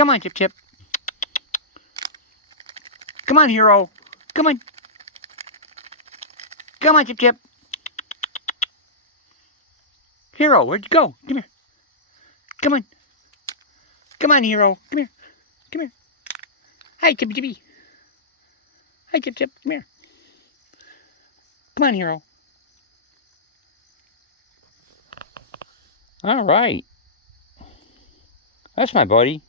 Come on, Chip Chip. Come on, hero. Come on. Come on, Chip Chip. Hero, where'd you go? Come here. Come on. Come on, hero. Come here. Come here. Hi, Chippy Chippy. Hi, Chip Chip. Come here. Come on, hero. All right. That's my buddy.